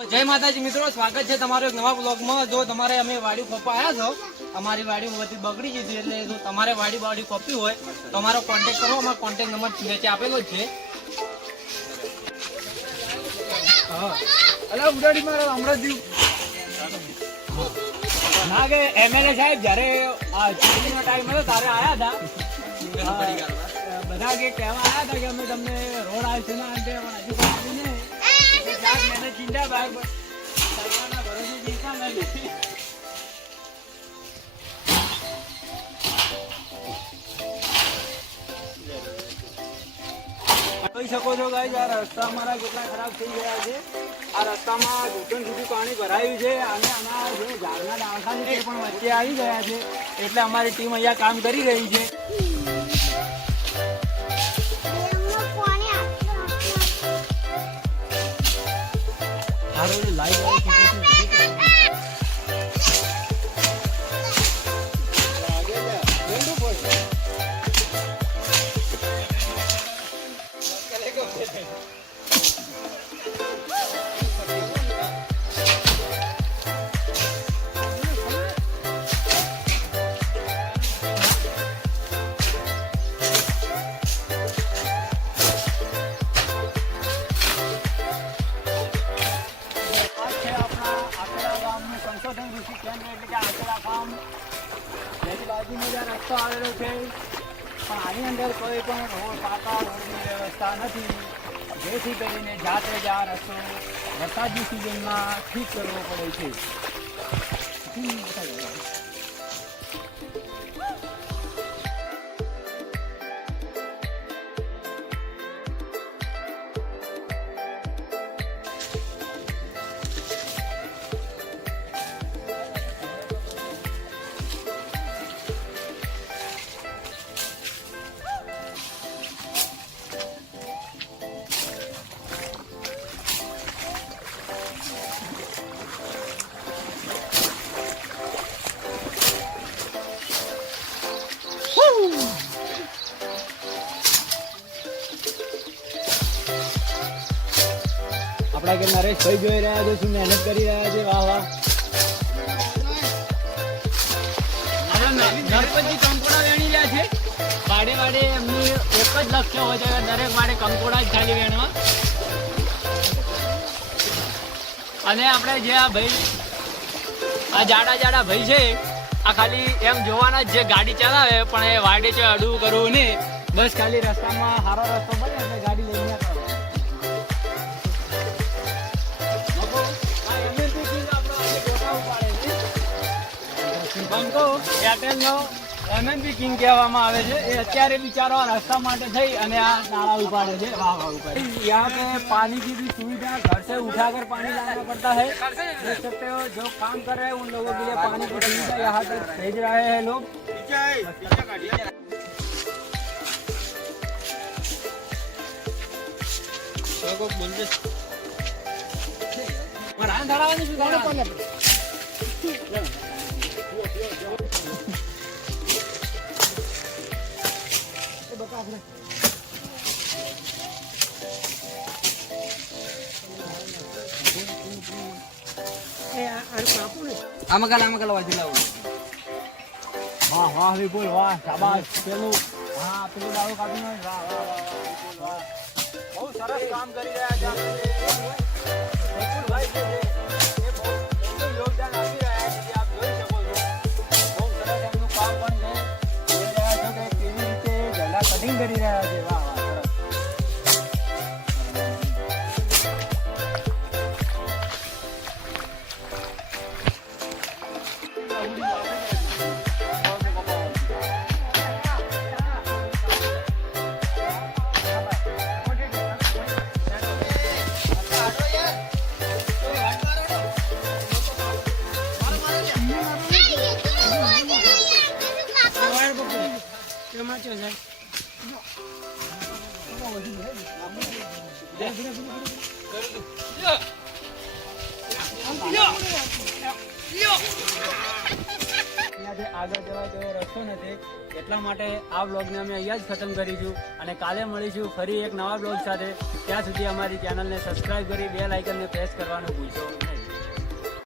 જય માતાજી મિત્રો સ્વાગત છે તમારો એક નવા બ્લોગમાં જો તમારે અમે વાડી ખોપા આવ્યા છો અમારી વાડી બધી બગડી ગઈ છે એટલે જો તમારે વાડી વાડી ખોપી હોય તો અમારો કોન્ટેક્ટ કરો અમારો કોન્ટેક્ટ નંબર નીચે આપેલો જ છે. હા. અલા ઉડાડી મારો જીવ. ના કે એમએલએ સાહેબ જ્યારે આ ચૂંટણીનો ટાઈમ હતો ત્યારે આવ્યા હતા. બધા કે કહેવા આવ્યા હતા કે અમે તમને રોડ આવશે ના જોઈ શકો છો ગાઈઝ આ રસ્તા અમારા કેટલા ખરાબ થઈ ગયા છે. આ રસ્તામાં ઘૂંટણ સુધી પાણી ભરાયું છે અને આના ઝાડના ડાળખા પણ વચ્ચે આવી ગયા છે. એટલે અમારી ટીમ અહીંયા કામ કરી રહી છે. I don't really like it. બાજુમાં રસ્તો આવેલો છે. પણ આની અંદર કોઈ પણ રોડ પાકા વ્યવસ્થા નથી. જેથી કરીને જાતે જ આ રસ્તો વરસાદની સિઝનમાં ઠીક કરવો પડે છે. આપણા કે નરેશભાઈ જોઈ રહ્યા છે, શું મહેનત કરી રહ્યા છે, વાહ વાહ. નરપતજી કંકોડા વેણી રહ્યા છે. વાડે વાડે એક જ લક્ષ્ય હોય છે દરેક વાડે કંકોડા જ ખાલી વેણવા. અને આપણે જે આ ભાઈ આ જાડા જાડા ભાઈ છે આ ખાલી એમ જોવાના જ ગાડી ચલાવે, પણ એ વાડે છે અડવું કરવું નહીં. બસ ખાલી રસ્તામાં સારો રસ્તો બને એટલે ગાડી લઈને બંકો એરટેલનો એમએનપી કિંગ કહેવામાં આવે છે એ અત્યારે બિચારો આ રસ્તા માટે થઈ અને આ નાળા ઉપાડે છે વાહ વાહ ઉપાડે यहाँ पे पानी की भी सुविधा घर से उठाकर पानी लाना पड़ता है देख सकते हो जो काम कर रहे हैं उन लोगों के लिए पानी की सुविधा यहाँ तक भेज रहे हैं लोग રાન ધરાવવાની શું આપણે. આમાં કાલ આમાં કાલ વાંચી લાવું વાહ વાહ, વિપુલ, વાહ, શાબાશ પેલું, હા, પેલું દારૂ નાખ. વાહ વાહ વાહ બહુ સરસ કામ કરી રહ્યા છે એમાં ચો આગળ જવા જેવો રસ્તો નથી, એટલા માટે આ બ્લોગને અમે અહીંયા જ ખતમ કરીશું અને કાલે મળીશું ફરી એક નવા બ્લોગ સાથે. ત્યાં સુધી અમારી ચેનલને સબસ્ક્રાઈબ કરી બે લાઇકનને પ્રેસ કરવાનું ભૂલશો.